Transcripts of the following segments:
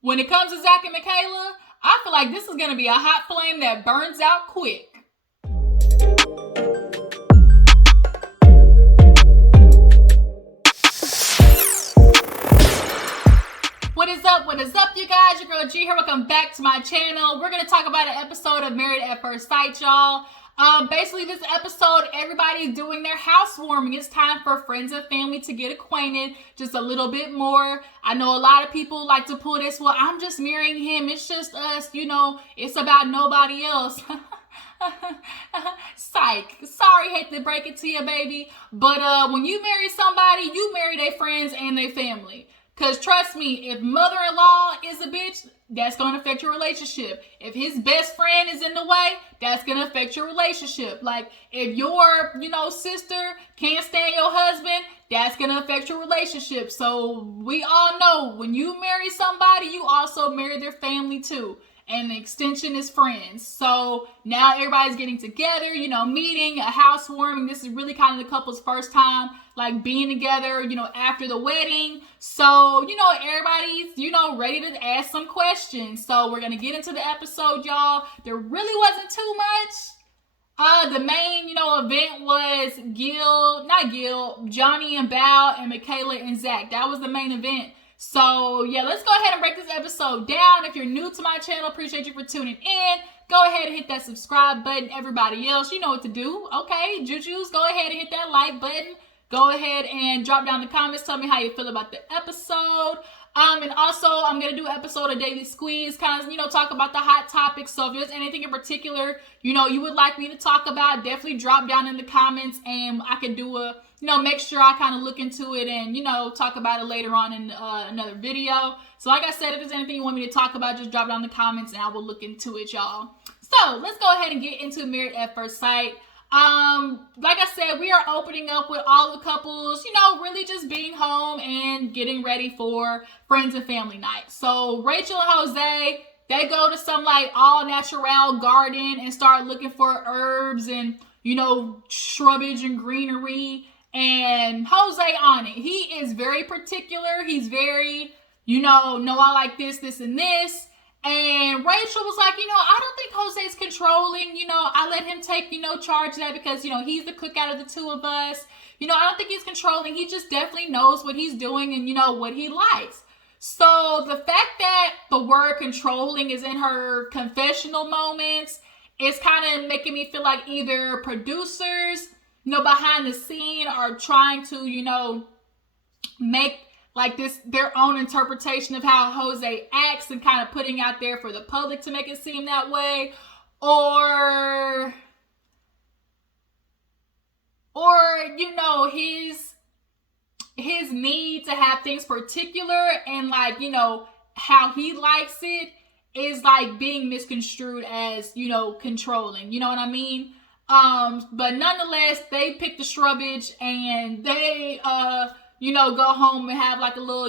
When it comes to Zack and Michaela, I feel like this is going to be a hot flame that burns out quick. What is up? What is up, you guys? Your girl G here. Welcome back to my channel. We're going to talk about an episode of Married at First Sight, y'all. Basically, this episode, everybody's doing their housewarming. It's time for friends and family to get acquainted just a little bit more. I know a lot of people like to pull this, well, I'm just marrying him. It's just us, it's about nobody else. Psych. Sorry, hate to break it to you, baby. But when you marry somebody, you marry their friends and their family. Because trust me, if mother-in-law is a bitch, that's going to affect your relationship. If his best friend is in the way, that's going to affect your relationship. Like, if your, sister can't stand your husband, that's going to affect your relationship. So we all know when you marry somebody, you also marry their family too. And the extension is friends. So now everybody's getting together, meeting, a housewarming. This is really kind of the couple's first time, like, being together, after the wedding. So, everybody's, ready to ask some questions. So we're going to get into the episode, y'all. There really wasn't too much. The main, event was Johnny and Belle and Michaela and Zack. That was the main event. So, yeah, let's go ahead and break this episode down. If you're new to my channel, appreciate you for tuning in. Go ahead and hit that subscribe button. Everybody else, you know what to do. Okay, Jujus, go ahead and hit that like button. Go ahead and drop down the comments. Tell me how you feel about the episode. And also, I'm going to do an episode of Daily Squeeze, kind of, talk about the hot topics. So if there's anything in particular, you would like me to talk about, definitely drop down in the comments and I can do a, make sure I kind of look into it and, talk about it later on in another video. So like I said, if there's anything you want me to talk about, just drop down in the comments and I will look into it, y'all. So let's go ahead and get into Married at First Sight. Like I said, we are opening up with all the couples, really just being home and getting ready for friends and family night. So Rachel and Jose, they go to some like all natural garden and start looking for herbs and, shrubbage and greenery. And Jose on it. He is very particular. He's very, no, I like this, this, and this. And Rachel was like, I don't think Jose's controlling. I let him take, charge of that because, he's the cook out of the two of us. I don't think he's controlling. He just definitely knows what he's doing and, what he likes. So the fact that the word controlling is in her confessional moments is kind of making me feel like either producers, behind the scene are trying to, make like this their own interpretation of how Jose acts and kind of putting out there for the public to make it seem that way, or his need to have things particular and like how he likes it is like being misconstrued as controlling, you know what I mean? But nonetheless, they pick the shrubbage and they go home and have like a little,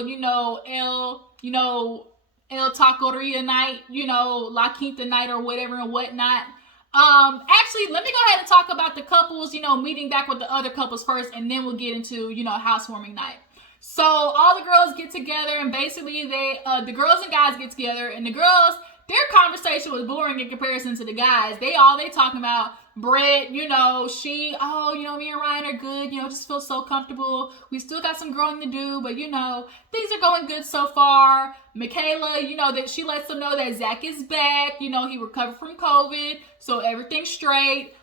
El Taqueria night, La Quinta night or whatever and whatnot. Actually, let me go ahead and talk about the couples, meeting back with the other couples first, and then we'll get into, housewarming night. So all the girls get together and basically the girls and guys get together, and the girls, their conversation was boring in comparison to the guys. They talking about Brett, me and Ryan are good, just feel so comfortable. We still got some growing to do, but things are going good so far. Michaela, that she lets them know that Zack is back, he recovered from COVID, so everything's straight.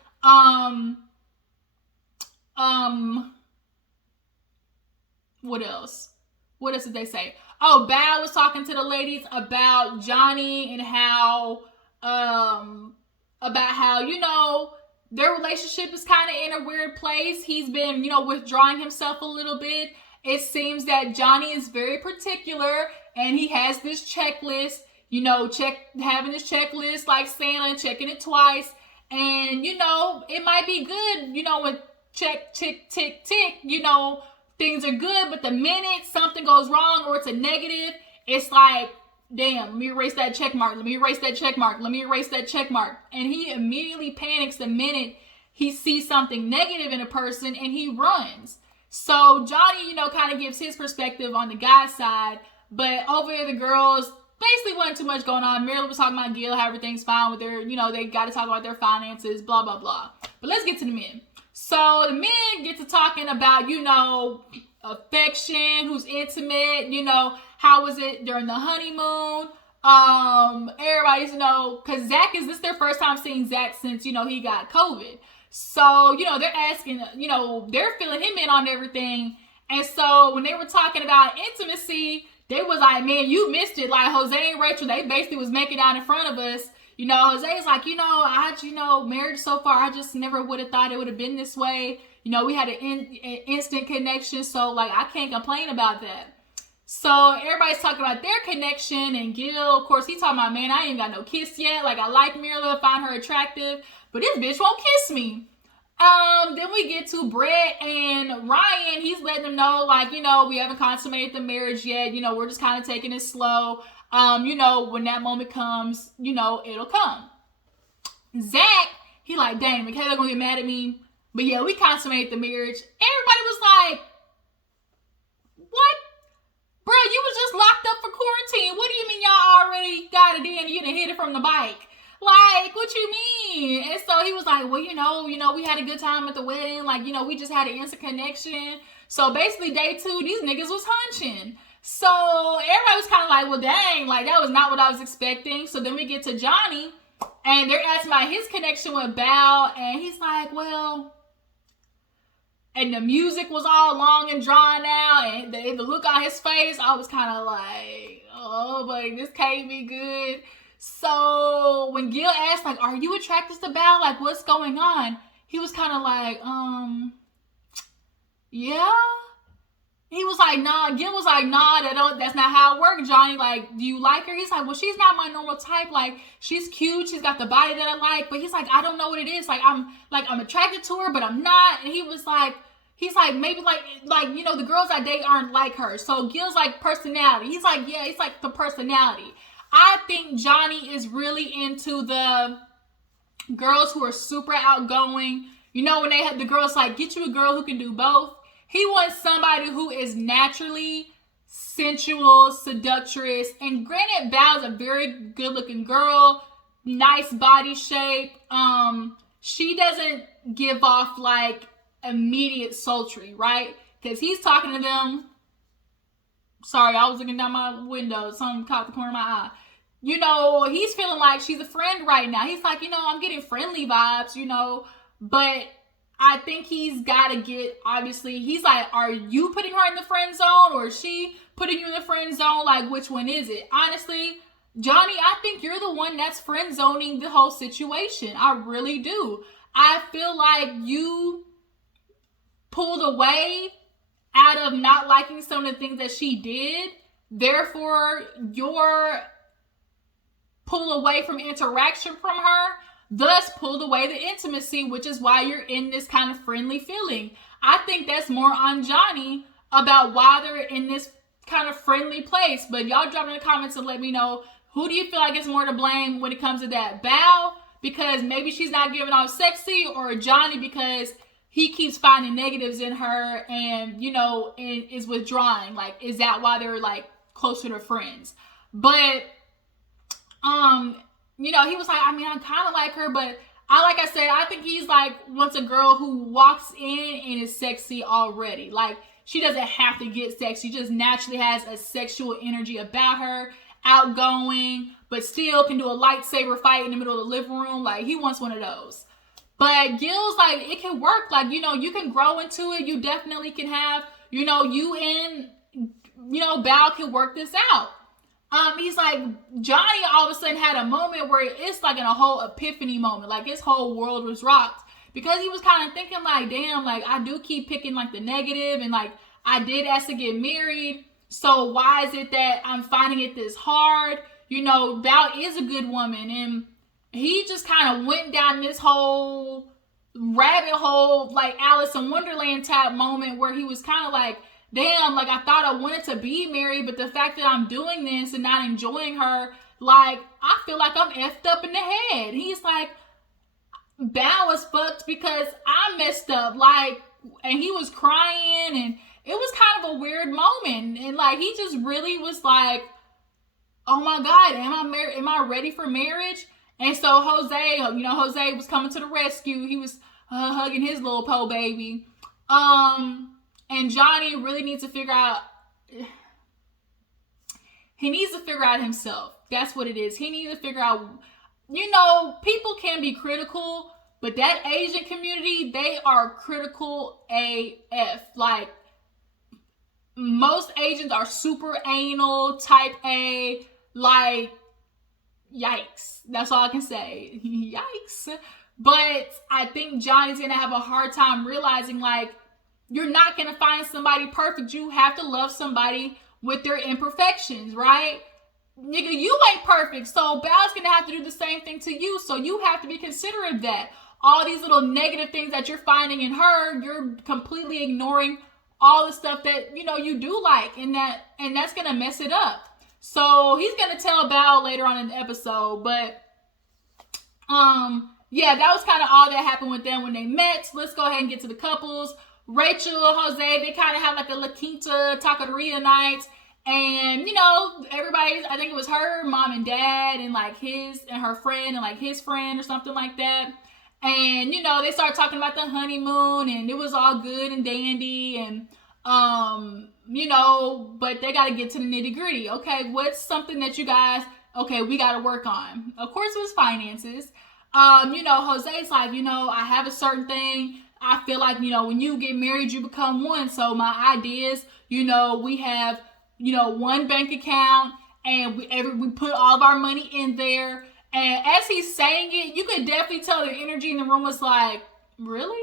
What else? What else did they say? Oh, Belle was talking to the ladies about Johnny and how, their relationship is kind of in a weird place. He's been, withdrawing himself a little bit. It seems that Johnny is very particular and he has this checklist, having this checklist like Santa, checking it twice. And, it might be good, when check, tick, tick, tick, things are good, but the minute something goes wrong or it's a negative, it's like, damn, let me erase that check mark. Let me erase that check mark. Let me erase that check mark. And he immediately panics the minute he sees something negative in a person and he runs. So Johnny, kind of gives his perspective on the guy's side, but over there the girls, they basically wasn't too much going on. Marilyn was talking about Gill, how everything's fine with their, they got to talk about their finances, blah, blah, blah. But let's get to the men. So the men get to talking about, affection, who's intimate, how was it during the honeymoon? Everybody's, because Zack this is their first time seeing Zack since, he got COVID. So, they're asking, they're filling him in on everything. And so when they were talking about intimacy, they was like, man, you missed it. Like Jose and Rachel, they basically was making out in front of us. Jose's like, marriage so far, I just never would have thought it would have been this way. We had an instant connection. So like, I can't complain about that. So everybody's talking about their connection, and Gill, of course, he talking about, man, I ain't got no kiss yet. Like, I like Marilyn, find her attractive, but this bitch won't kiss me. Then we get to Brett and Ryan. He's letting them know, like, we haven't consummated the marriage yet. We're just kind of taking it slow. When that moment comes, it'll come. Zack, he like, dang, Michaela gonna get mad at me. But yeah, we consummated the marriage. Everybody was like, what? Bro, you was just locked up for quarantine. What do you mean y'all already got it in? You done hit it from the bike. Like, what you mean? And so he was like, well, we had a good time at the wedding. Like, we just had an instant connection. So basically day 2, these niggas was hunching. So everybody was kind of like, well, dang, like that was not what I was expecting. So then we get to Johnny and they're asking about his connection with Belle. And he's like, well, and the music was all long and drawn out, and the look on his face, I was kind of like, oh, but this can't be good. So when Gill asked, like, are you attracted to Belle? Like, what's going on? He was kind of like, yeah. He was like, nah. Gill was like, nah, that's not how it works, Johnny. Like, do you like her? He's like, well, she's not my normal type. Like, she's cute. She's got the body that I like. But he's like, I don't know what it is. Like, I'm attracted to her, but I'm not. And he was like, he's like, maybe like, the girls I date aren't like her. So Gill's like personality. He's like, yeah, it's like the personality. I think Johnny is really into the girls who are super outgoing. When they have the girls like, get you a girl who can do both. He wants somebody who is naturally sensual, seductress. And granted, Belle's a very good looking girl, nice body shape. She doesn't give off like immediate sultry, right? Because he's talking to them. Sorry, I was looking down my window. Something caught the corner of my eye. He's feeling like she's a friend right now. He's like, I'm getting friendly vibes, but I think he's got to get, obviously, he's like, are you putting her in the friend zone or is she putting you in the friend zone? Like, which one is it? Honestly, Johnny, I think you're the one that's friend zoning the whole situation. I really do. I feel like you pulled away out of not liking some of the things that she did. Therefore, you're pulled away from interaction from her, thus pulled away the intimacy, which is why you're in this kind of friendly feeling. I think that's more on Johnny about why they're in this kind of friendly place. But y'all drop in the comments and let me know, who do you feel like is more to blame when it comes to that? Belle, because maybe she's not giving off sexy, or Johnny because he keeps finding negatives in her and, and is withdrawing. Like, is that why they're like closer to friends? But, he was like, I mean, I kind of like her, but like I said, I think he's like, wants a girl who walks in and is sexy already. Like, she doesn't have to get sexy. She just naturally has a sexual energy about her, outgoing, but still can do a lightsaber fight in the middle of the living room. Like, he wants one of those. But Gill's like, it can work. Like, you can grow into it. You definitely can have, you and, Belle can work this out. He's like, Johnny all of a sudden had a moment where it's like in a whole epiphany moment. Like, his whole world was rocked. Because he was kind of thinking like, damn, like, I do keep picking like the negative. And like, I did ask to get married. So why is it that I'm finding it this hard? Belle is a good woman. And he just kind of went down this whole rabbit hole, like Alice in Wonderland type moment where he was kind of like, damn, like, I thought I wanted to be married, but the fact that I'm doing this and not enjoying her, like, I feel like I'm effed up in the head. He's like, Belle was fucked because I messed up, like, and he was crying, and it was kind of a weird moment, and like, he just really was like, oh my God, am I ready for marriage? And so Jose was coming to the rescue. He was hugging his little po baby. And Johnny really needs to figure out, he needs to figure out himself. That's what it is. He needs to figure out, people can be critical, but that Asian community, they are critical AF. Like, most Asians are super anal, type A, like, yikes. That's all I can say. Yikes. But I think Johnny's going to have a hard time realizing, like, you're not going to find somebody perfect. You have to love somebody with their imperfections, right? Nigga, you ain't perfect. So Belle's going to have to do the same thing to you. So you have to be considerate of that. All these little negative things that you're finding in her, you're completely ignoring all the stuff that, you do like. And that's going to mess it up. So he's going to tell Belle later on in the episode. But, yeah, that was kind of all that happened with them when they met. So let's go ahead and get to the couples. Rachel, Jose, they kind of have like a La Quinta taqueria night. And, everybody, I think it was her mom and dad and like her friend and like his friend or something like that. And, they started talking about the honeymoon and it was all good and dandy. And, but they got to get to the nitty gritty. Okay, what's something that you guys, we got to work on? Of course, it was finances. Jose's like, I have a certain thing. I feel like, when you get married, you become one. So my idea is, we have, one bank account and we put all of our money in there. And as he's saying it, you could definitely tell the energy in the room was like, really?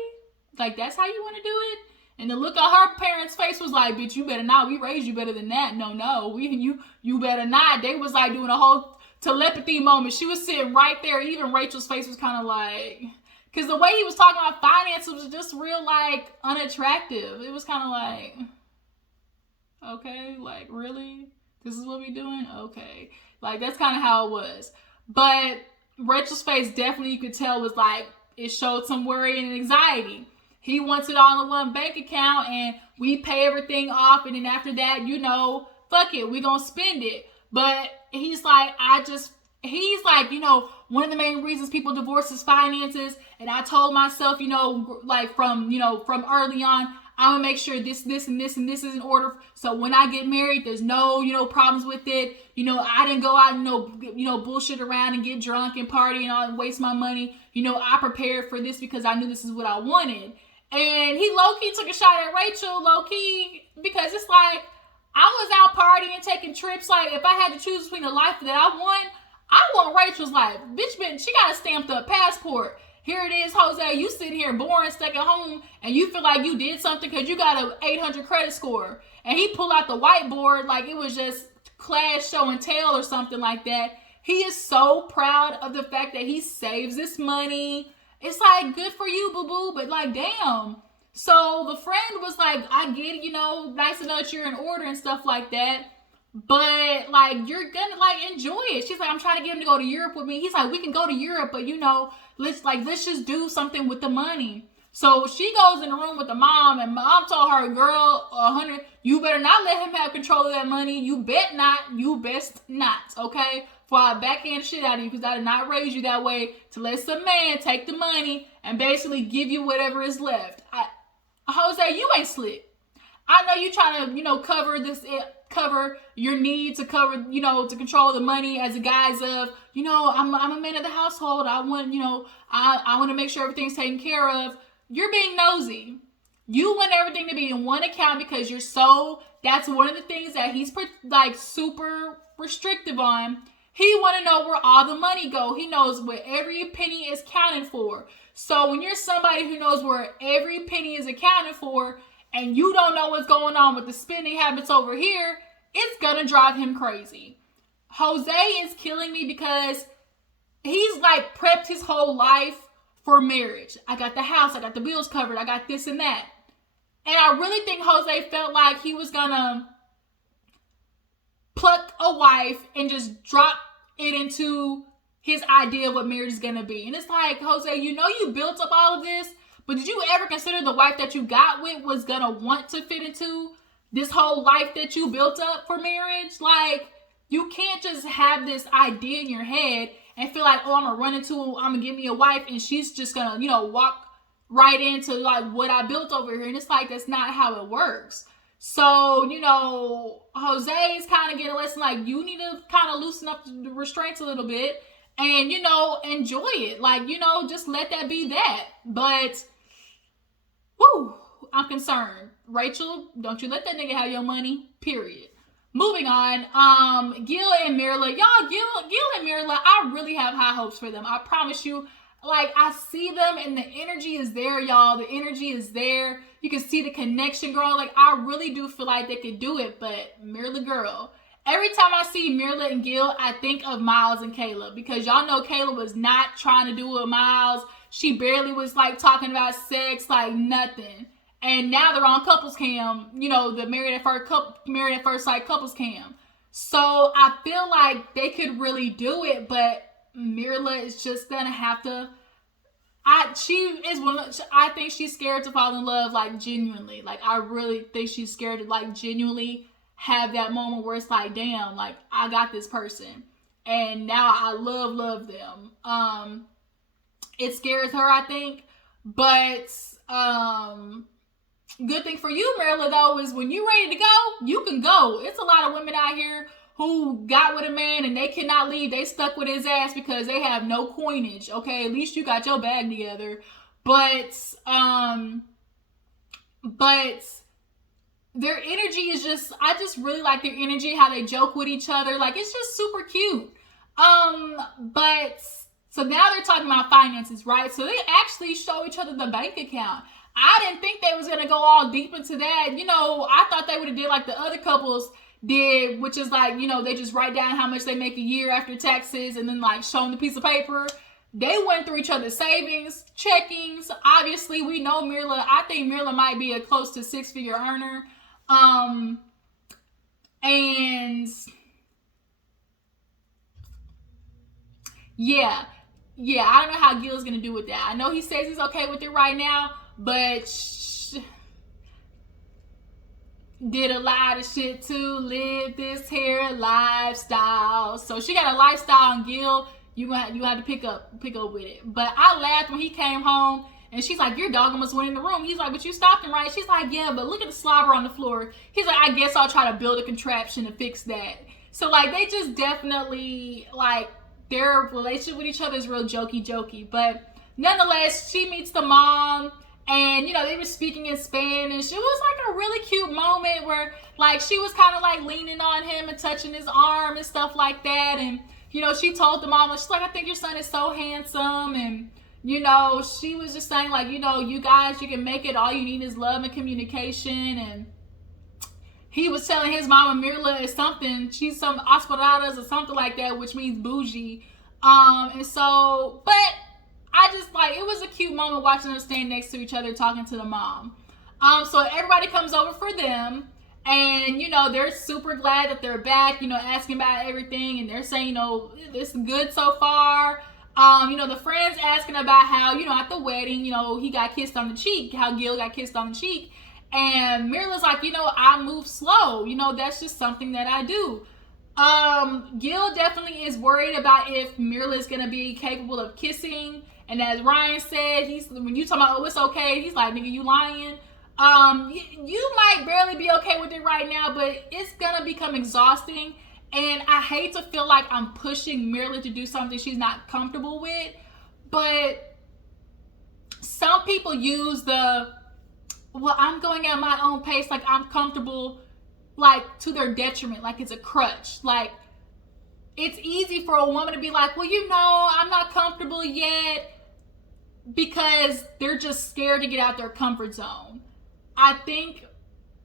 Like, that's how you want to do it? And the look on her parents' face was like, bitch, you better not. We raised you better than that. No, you better not. They was like doing a whole telepathy moment. She was sitting right there. Even Rachel's face was kind of like, because the way he was talking about finances was just real, like, unattractive. It was kind of like, okay, like, really? This is what we doing? Okay. Like, that's kind of how it was. But Rachel's face definitely, you could tell, was like, it showed some worry and anxiety. He wants it all in one bank account and we pay everything off. And then after that, fuck it, we gonna spend it. But he's like, one of the main reasons people divorce is finances. And I told myself, from early on, I'm gonna make sure this, and this is in order. So when I get married, there's no, problems with it. I didn't go out and, bullshit around and get drunk and party and all and waste my money. I prepared for this because I knew this is what I wanted. And he low-key took a shot at Rachel, low-key, because it's like, I was out partying, taking trips. Like, if I had to choose between the life that I want Rachel's life. Bitch, she got a stamped up passport. Here it is, Jose, you sitting here boring, stuck at home, and you feel like you did something because you got an 800 credit score. And he pulled out the whiteboard like it was just class show and tell or something like that. He is so proud of the fact that he saves this money. It's like, good for you, boo-boo, but like, damn. So the friend was like, I get it, nice to know that you're in order and stuff like that. But like, you're gonna like enjoy it. She's like, I'm trying to get him to go to Europe with me. He's like, we can go to Europe, but let's just do something with the money. So she goes in the room with the mom, and mom told her, girl, 100, you better not let him have control of that money. You bet not. You best not, okay? For I backhand shit out of you, because I did not raise you that way to let some man take the money and basically give you whatever is left. Jose, you ain't slick. I know you trying to, cover your need to cover, to control the money as a guise of, I'm a man of the household. I want, I want to make sure everything's taken care of. You're being nosy. You want everything to be in one account because that's one of the things that he's like super restrictive on. He want to know where all the money go. He knows where every penny is counted for. So when you're somebody who knows where every penny is accounted for and you don't know what's going on with the spending habits over here, it's going to drive him crazy. Jose is killing me because he's like prepped his whole life for marriage. I got the house. I got the bills covered. I got this and that. And I really think Jose felt like he was going to pluck a wife and just drop it into his idea of what marriage is going to be. And it's like, Jose, you built up all of this, but did you ever consider the wife that you got with was going to want to fit into this whole life that you built up for marriage? Like, You can't just have this idea in your head and feel like, oh, I'm gonna get me a wife and she's just gonna, walk right into like what I built over here. And it's like, that's not how it works. So, Jose's kind of getting a lesson like, you need to kind of loosen up the restraints a little bit and, enjoy it. Like, just let that be that. But, I'm concerned. Rachel, don't you let that nigga have your money, period. Moving on, Gill and Marilyn. Y'all, Gill and Marilyn, I really have high hopes for them. I promise you. Like, I see them and the energy is there, y'all. The energy is there. You can see the connection growing. Like, I really do feel like they could do it. But Marilyn, girl, every time I see Marilyn and Gill, I think of Miles and Kayla. Because y'all know Kayla was not trying to do it with Miles. She barely was, like, talking about sex, like, nothing. And now they're on couples cam, the married at first sight couples cam. So I feel like they could really do it, but Mirla is just gonna have to. I think she's scared to fall in love, like, genuinely. Like, I really think she's scared to, like, genuinely have that moment where it's like, damn, like, I got this person, and now I love them. It scares her, I think, but good thing for you, Marilyn, though, is when you're ready to go, you can go. It's a lot of women out here who got with a man and they cannot leave. They stuck with his ass because they have no coinage. Okay, at least you got your bag together. But their energy is just, I just really like their energy, how they joke with each other. Like, it's just super cute. But so now they're talking about finances, right? So they actually show each other the bank account. I didn't think they was going to go all deep into that. I thought they would have did like the other couples did, which is like, they just write down how much they make a year after taxes and then like show them the piece of paper. They went through each other's savings, checkings. Obviously, we know Mirla. I think Mirla might be a close to 6-figure earner. And yeah, I don't know how Gil's going to do with that. I know he says he's okay with it right now, but did a lot of shit to live this here lifestyle. So she got a lifestyle, and Gill, you have to pick up with it. But I laughed when he came home and she's like, your dog almost went in the room. He's like, but you stopped him, right? She's like, yeah, but look at the slobber on the floor. He's like, I guess I'll try to build a contraption to fix that. So like, they just definitely, like, their relationship with each other is real jokey. But nonetheless, she meets the mom. And, they were speaking in Spanish. It was like a really cute moment where, like, she was kind of like leaning on him and touching his arm and stuff like that. And, she told the mom, she's like, I think your son is so handsome. And, she was just saying, like, you guys, you can make it. All you need is love and communication. And he was telling his mama, Mirla is something. She's some aspiradas or something like that, which means bougie. And so, but I just, like, it was a cute moment watching them stand next to each other talking to the mom. So everybody comes over for them, and, they're super glad that they're back, asking about everything, and they're saying, it's good so far. The friends asking about how, at the wedding, he got kissed on the cheek, how Gill got kissed on the cheek. And Mirla's like, I move slow. That's just something that I do. Gill definitely is worried about if Mirla is going to be capable of kissing. And as Ryan said, when you talking about, it's okay, he's like, nigga, you lying. You might barely be okay with it right now, but it's gonna become exhausting. And I hate to feel like I'm pushing Mirla to do something she's not comfortable with, but some people use I'm going at my own pace, like I'm comfortable, like to their detriment, like it's a crutch. Like, it's easy for a woman to be like, well, I'm not comfortable yet, because they're just scared to get out their comfort zone. I think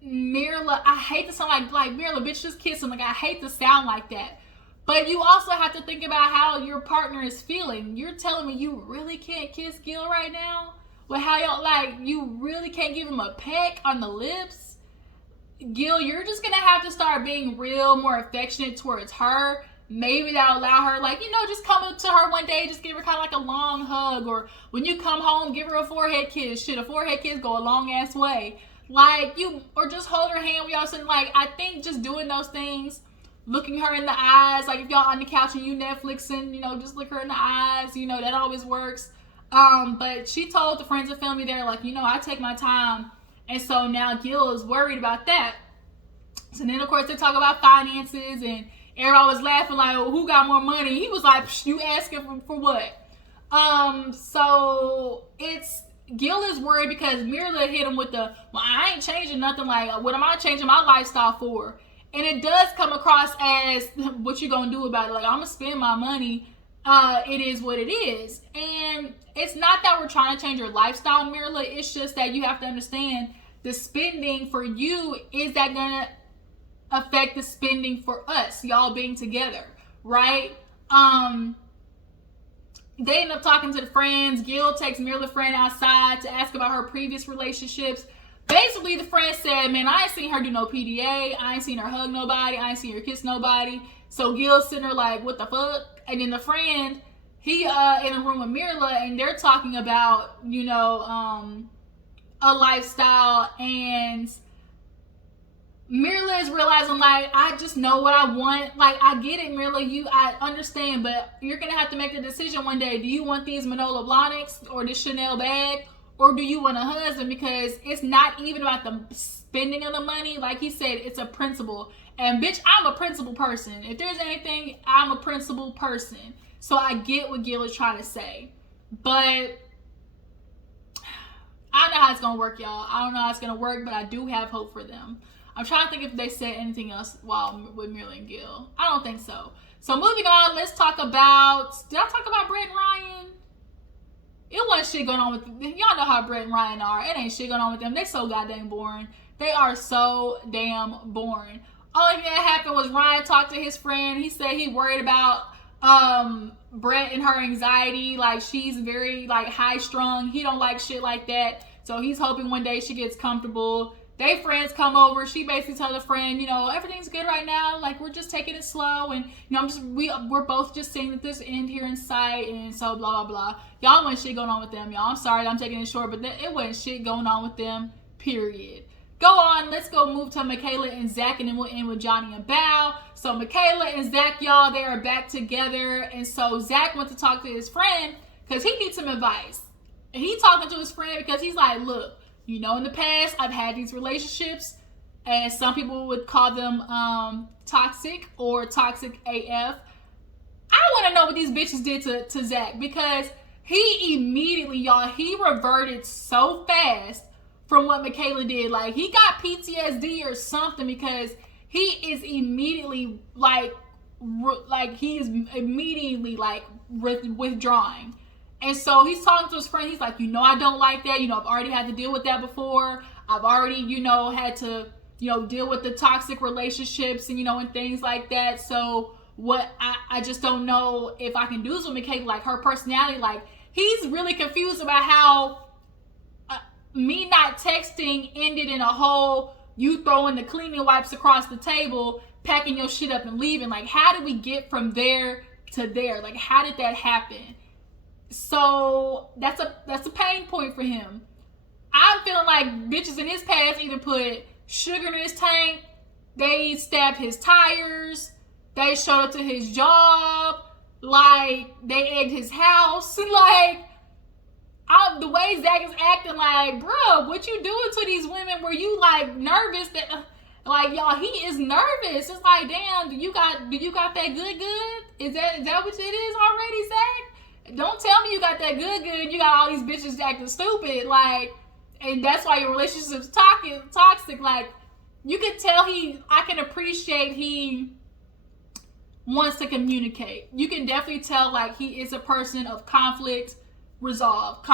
Mirla, I hate to sound like Mirla, bitch, just kiss him. Like, I hate to sound like that. But you also have to think about how your partner is feeling. You're telling me you really can't kiss Gill right now? Well, how y'all, like, you really can't give him a peck on the lips? Gill, you're just going to have to start being more affectionate towards her. Maybe that'll allow her, like, just come up to her one day, just give her kind of like a long hug. Or when you come home, give her a forehead kiss. Shit, a forehead kiss go a long ass way. Like, or just hold her hand when y'all sitting. Like, I think just doing those things looking her in the eyes. Like, if y'all on the couch and you Netflixing, you know, just look her in the eyes. You know, that always works. But she told the friends and family there, like, you know, I take my time. And so now Gill is worried about that. So then, of course, they talk about finances, and everybody was laughing like, well, who got more money? He was like, you asking for what? So Gill is worried because Marilyn hit him with the, well, I ain't changing nothing. Like, what am I changing my lifestyle for? And it does come across as, what you gonna do about it? Like, I'm gonna spend my money. It is what it is. And it's not that we're trying to change your lifestyle, Marilyn. It's just that you have to understand the spending for you, is that gonna affect the spending for us, y'all being together, right? They end up talking to the friends. Gill takes Marilyn's friend outside to ask about her previous relationships. Basically, the friend said, man, I ain't seen her do no PDA. I ain't seen her hug nobody. I ain't seen her kiss nobody. So Gill's sitting there like, what the fuck? And then the friend, he in a room with Marilyn, and they're talking about, you know, a lifestyle, and Marilyn is realizing, like, I just know what I want. Like, I get it, Marilyn. I understand, but you're going to have to make a decision one day. Do you want these Manolo Blahniks or this Chanel bag? Or do you want a husband? Because it's not even about the spending of the money. Like he said, it's a principle. And, bitch, I'm a principle person. If there's anything, I'm a principle person. So I get what Gill is trying to say. But I don't know how it's going to work, y'all. I don't know how it's going to work, but I do have hope for them. I'm trying to think if they said anything else while with Marilyn and Gill. I don't think so. So moving on, let's talk about, did I talk about Brett and Ryan? It wasn't shit going on with them. Y'all know how Brett and Ryan are. It ain't shit going on with them. They so goddamn boring. They are so damn boring. Only thing that happened was Ryan talked to his friend. He said he worried about Brett and her anxiety. Like, she's very, like, high strung. He don't like shit like that. So he's hoping one day she gets comfortable. They friends come over. She basically tells a friend, you know, everything's good right now. Like, we're just taking it slow, and you know, we're both just seeing that there's end here in sight, and so blah blah blah. Y'all wasn't shit going on with them, y'all. I'm sorry, I'm taking it short, but it wasn't shit going on with them. Period. Go on. Let's go move to Michaela and Zack, and then we'll end with Johnny and Belle. So Michaela and Zack, y'all, they are back together, and so Zack went to talk to his friend because he needs some advice. And he talking to his friend because he's like, look. You know, in the past, I've had these relationships, and some people would call them toxic or toxic AF. I want to know what these bitches did to Zack, because he immediately, y'all, he reverted so fast from what Michaela did. Like, he got PTSD or something, because he is immediately withdrawing. And so he's talking to his friend. He's like, you know, I don't like that. You know, I've already had to deal with that before. I've already, you know, had to, you know, deal with the toxic relationships and, you know, and things like that. So I just don't know if I can do this with Michaela. Like, her personality, like, he's really confused about how me not texting ended in a whole, you throwing the cleaning wipes across the table, packing your shit up and leaving. Like, how did we get from there to there? Like, how did that happen? So that's a pain point for him. I'm feeling like bitches in his past either put sugar in his tank, they stabbed his tires, they showed up to his job, like, they egged his house. Like, the way Zack is acting, like, bro, what you doing to these women? Were you, like, nervous that, like, y'all, he is nervous. It's like, damn, do you got that good? Is that what it is already, Zack? Don't tell me you got that good. You got all these bitches acting stupid, like, and that's why your relationship's toxic. Like, you can tell I can appreciate he wants to communicate. You can definitely tell, like, he is a person of conflict, resolve.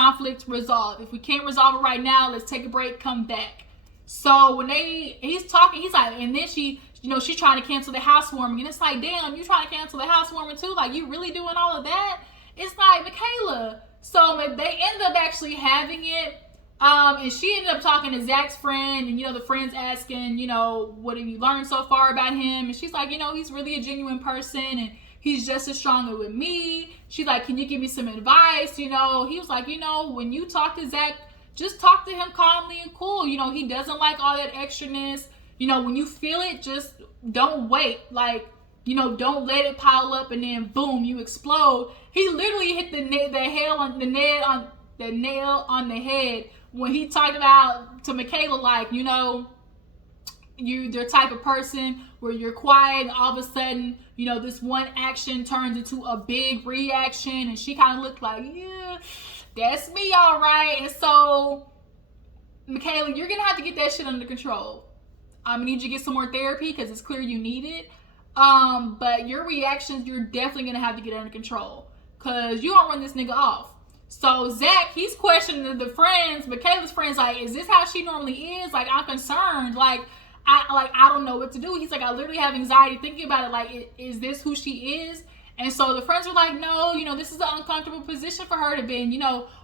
If we can't resolve it right now, let's take a break, come back. So when he's talking, he's like, and then she, you know, she's trying to cancel the housewarming, and it's like, damn, you trying to cancel the housewarming too? Like, you really doing all of that? It's like, Michaela. So they ended up actually having it. And she ended up talking to Zack's friend, and, you know, the friend's asking, you know, what have you learned so far about him? And she's like, you know, he's really a genuine person, and he's just as strong with me. She's like, can you give me some advice? You know, he was like, you know, when you talk to Zack, just talk to him calmly and cool. You know, he doesn't like all that extraness. You know, when you feel it, just don't wait. Like, don't let it pile up and then boom, you explode. He literally hit the nail on the head when he talked about to Michaela, like, you're the type of person where you're quiet and all of a sudden, this one action turns into a big reaction, and she kind of looked like, yeah, that's me, all right. And so, Michaela, you're gonna have to get that shit under control. I'm gonna need you to get some more therapy because it's clear you need it. But your reactions, you're definitely gonna have to get under control because you don't run this nigga off. So Zack, he's questioning the friends, Michaela's friends, like, is this how she normally is? Like, I'm concerned. Like, I don't know what to do. He's like, I literally have anxiety thinking about it. Like, is this who she is? And so the friends were like, no, this is an uncomfortable position for her to be in.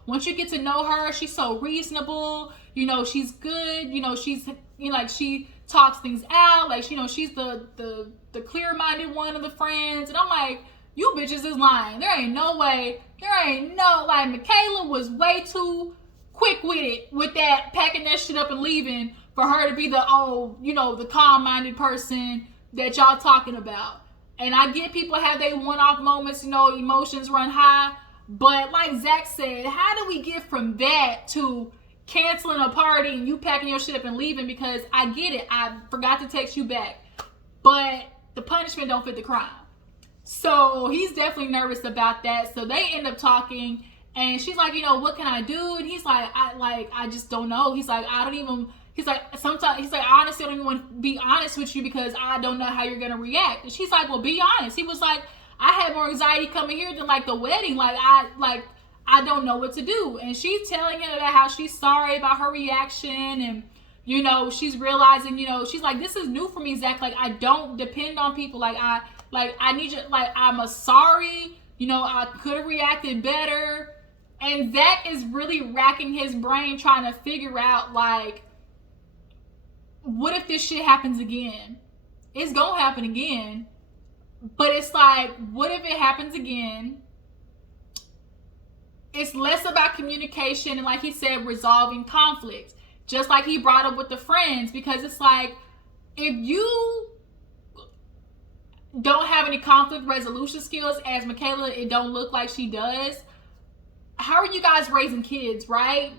Once you get to know her, she's so reasonable. She's good. She's, like, she talks things out. Like, she's the clear-minded one of the friends. And I'm like, you bitches is lying. There ain't no way. Like, Michaela was way too quick with it, with that, packing that shit up and leaving, for her to be the calm-minded person that y'all talking about. And I get people have their one-off moments, emotions run high. But like Zack said, how do we get from that to canceling a party and you packing your shit up and leaving? Because I get it. I forgot to text you back. But the punishment don't fit the crime. So he's definitely nervous about that. So they end up talking. And she's like, what can I do? And he's like, I just don't know. He's like, sometimes, I honestly don't even want to be honest with you because I don't know how you're going to react. And she's like, well, be honest. He was like, I had more anxiety coming here than like the wedding. I don't know what to do. And she's telling him about how she's sorry about her reaction. And, she's realizing, she's like, this is new for me, Zack. Like, I don't depend on people. I need you, I'm a sorry, I could have reacted better. And Zack is really racking his brain trying to figure out, like, what if this shit happens again? It's gonna happen again. But it's like, what if it happens again? It's less about communication and, like he said, resolving conflicts. Just like he brought up with the friends. Because it's like, if you don't have any conflict resolution skills, as Michaela, it don't look like she does, how are you guys raising kids, right?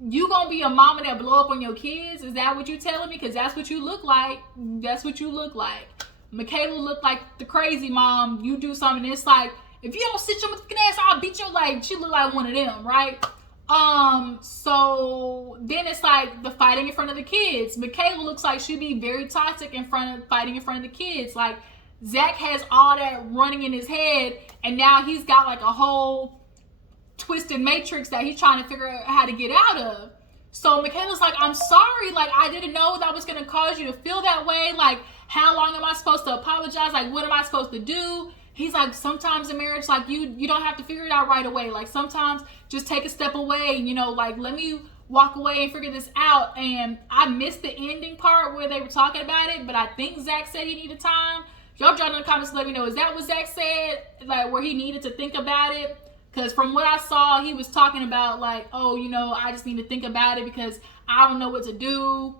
You gonna be a mama that blow up on your kids? Is that what you telling me? Because that's what you look like. That's what you look like. Michaela looked like the crazy mom. You do something, it's like, if you don't sit your fucking ass, I'll beat you. Like, she look like one of them, right? So then it's like the fighting in front of the kids. Michaela looks like she'd be very toxic fighting in front of the kids. Like, Zack has all that running in his head, and now he's got like a whole twisted matrix that he's trying to figure out how to get out of. So Michaela's like, I'm sorry, like, I didn't know that was gonna cause you to feel that way. Like, how long am I supposed to apologize? Like, what am I supposed to do? He's like, sometimes in marriage, like, you don't have to figure it out right away. Like, sometimes just take a step away, like, let me walk away and figure this out. And I missed the ending part where they were talking about it, but I think Zack said he needed time. Y'all drop in the comments to let me know, is that what Zack said? Like, where he needed to think about it? Because from what I saw, he was talking about, like, oh, I just need to think about it because I don't know what to do.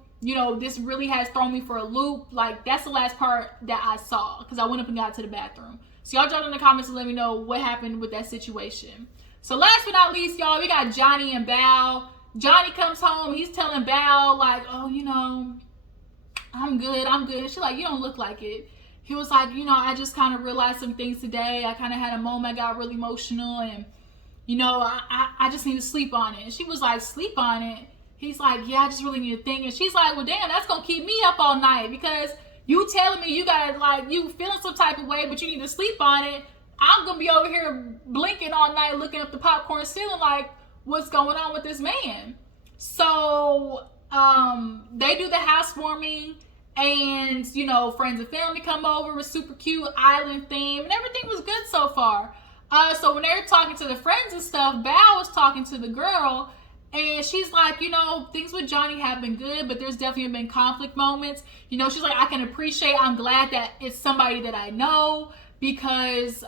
This really has thrown me for a loop. Like, that's the last part that I saw because I went up and got to the bathroom. So y'all drop in the comments and let me know what happened with that situation. So last but not least, y'all, we got Johnny and Belle. Johnny comes home. He's telling Belle, like, oh, I'm good. And she's like, you don't look like it. He was like, I just kind of realized some things today. I kind of had a moment. I got really emotional. And, I just need to sleep on it. And she was like, sleep on it? He's like, yeah, I just really need to think. And she's like, well, damn, that's going to keep me up all night because you telling me you got, like, you feeling some type of way, but you need to sleep on it. I'm going to be over here blinking all night looking up the popcorn ceiling like, what's going on with this man? So they do the housewarming. And, friends and family come over. It was super cute, island theme, and everything was good so far. So when they were talking to the friends and stuff, Belle was talking to the girl, and she's like, things with Johnny have been good, but there's definitely been conflict moments. She's like, I'm glad that it's somebody that I know because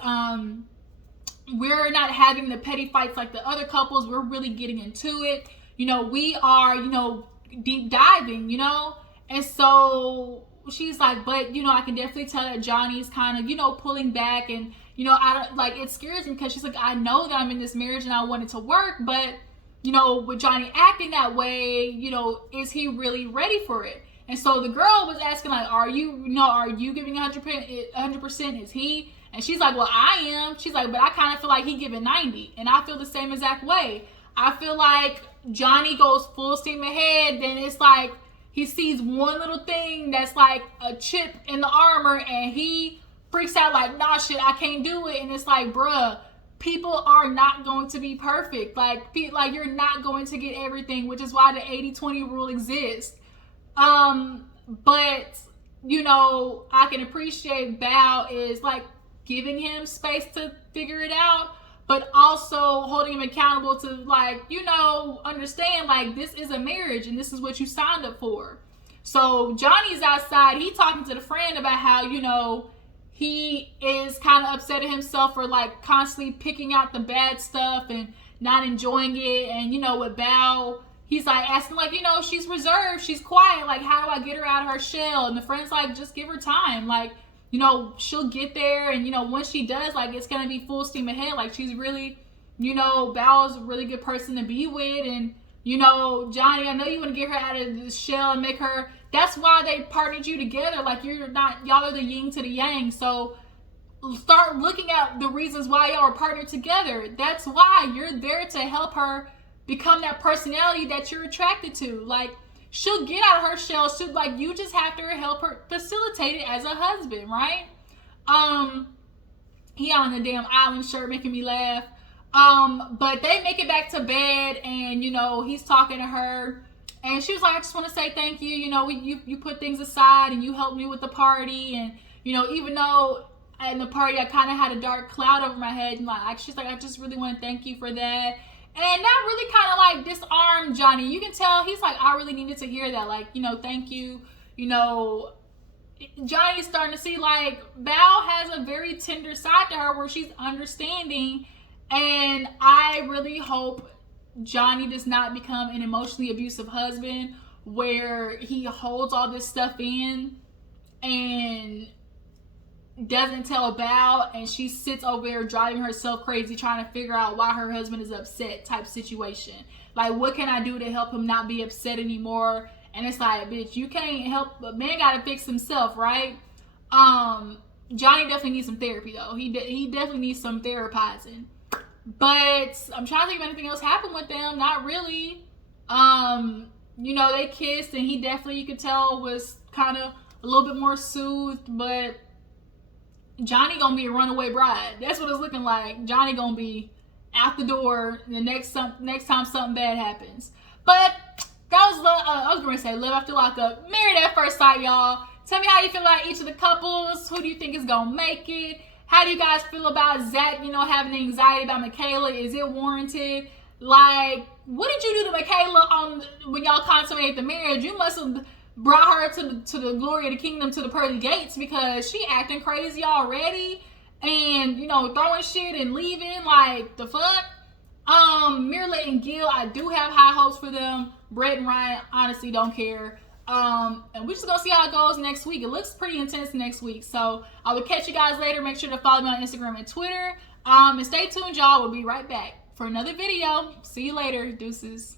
we're not having the petty fights like the other couples. We're really getting into it. We are, deep diving, And so she's like, but, you know, I can definitely tell that Johnny's kind of, you know, pulling back, and, you know, I don't, like, it scares me because she's like, I know that I'm in this marriage and I want it to work, but, you know, with Johnny acting that way, you know, is he really ready for it? And so the girl was asking, like, are you giving 100%? Is he? And she's like, well, I am. She's like, but I kind of feel like he giving 90. And I feel the same exact way. I feel like Johnny goes full steam ahead, then it's like he sees one little thing that's like a chip in the armor, and he freaks out like, nah, shit, I can't do it. And it's like, bruh, people are not going to be perfect. Like you're not going to get everything, which is why the 80-20 rule exists. But, you know, I can appreciate Belle is like giving him space to figure it out, but also holding him accountable to, like, you know, understand, like, this is a marriage and this is what you signed up for. So Johnny's outside, he talking to the friend about how, you know, he is kind of upset at himself for, like, constantly picking out the bad stuff and not enjoying it. And, you know, with Belle, he's like asking, like, you know, she's reserved, she's quiet, like, how do I get her out of her shell? And the friend's like, just give her time, like, you know, she'll get there. And, you know, once she does, like, it's gonna be full steam ahead. Like, she's really, you know, Belle's a really good person to be with. And, you know, Johnny, I know you want to get her out of the shell and make her, that's why they partnered you together. Like, y'all are the yin to the yang. So start looking at the reasons why y'all are partnered together. That's why you're there to help her become that personality that you're attracted to. Like, she'll get out of her shell. Like, you just have to help her facilitate it as a husband, right? He on the damn island shirt making me laugh. But they make it back to bed, and, you know, he's talking to her, and she was like, I just want to say thank you. You know, you put things aside and you helped me with the party. And, you know, even though in the party I kind of had a dark cloud over my head, and like, she's like, I just really want to thank you for that. And that really kind of like disarmed Johnny. You can tell he's like, I really needed to hear that. Like, you know, thank you. You know, Johnny's starting to see, like, Belle has a very tender side to her where she's understanding. And I really hope Johnny does not become an emotionally abusive husband where he holds all this stuff in and doesn't tell Belle, and she sits over there driving herself crazy trying to figure out why her husband is upset type situation. Like, what can I do to help him not be upset anymore? And it's like, bitch, you can't help, a man gotta fix himself, right? Johnny definitely needs some therapy though. He definitely needs some therapizing. But I'm trying to think if anything else happened with them. Not really. You know, they kissed, and he definitely, you could tell, was kind of a little bit more soothed, but Johnny gonna be a runaway bride. That's what it's looking like. Johnny gonna be out the door the next time something bad happens. But that was I was gonna say love after lockup, married at first sight, y'all. Tell me how you feel about each of the couples. Who do you think is gonna make it? How do you guys feel about Zack, you know, having anxiety about Michaela? Is it warranted? Like, what did you do to Michaela when y'all consummated the marriage? You must have brought her to the glory of the kingdom, to the pearly gates, because she acting crazy already, and, you know, throwing shit and leaving. Like, the fuck? Marilyn and Gill, I do have high hopes for them. Brett and Ryan, honestly, don't care. And we're just gonna see how it goes next week. It looks pretty intense next week. So I will catch you guys later. Make sure to follow me on Instagram and Twitter. And stay tuned, y'all. We'll be right back for another video. See you later. Deuces.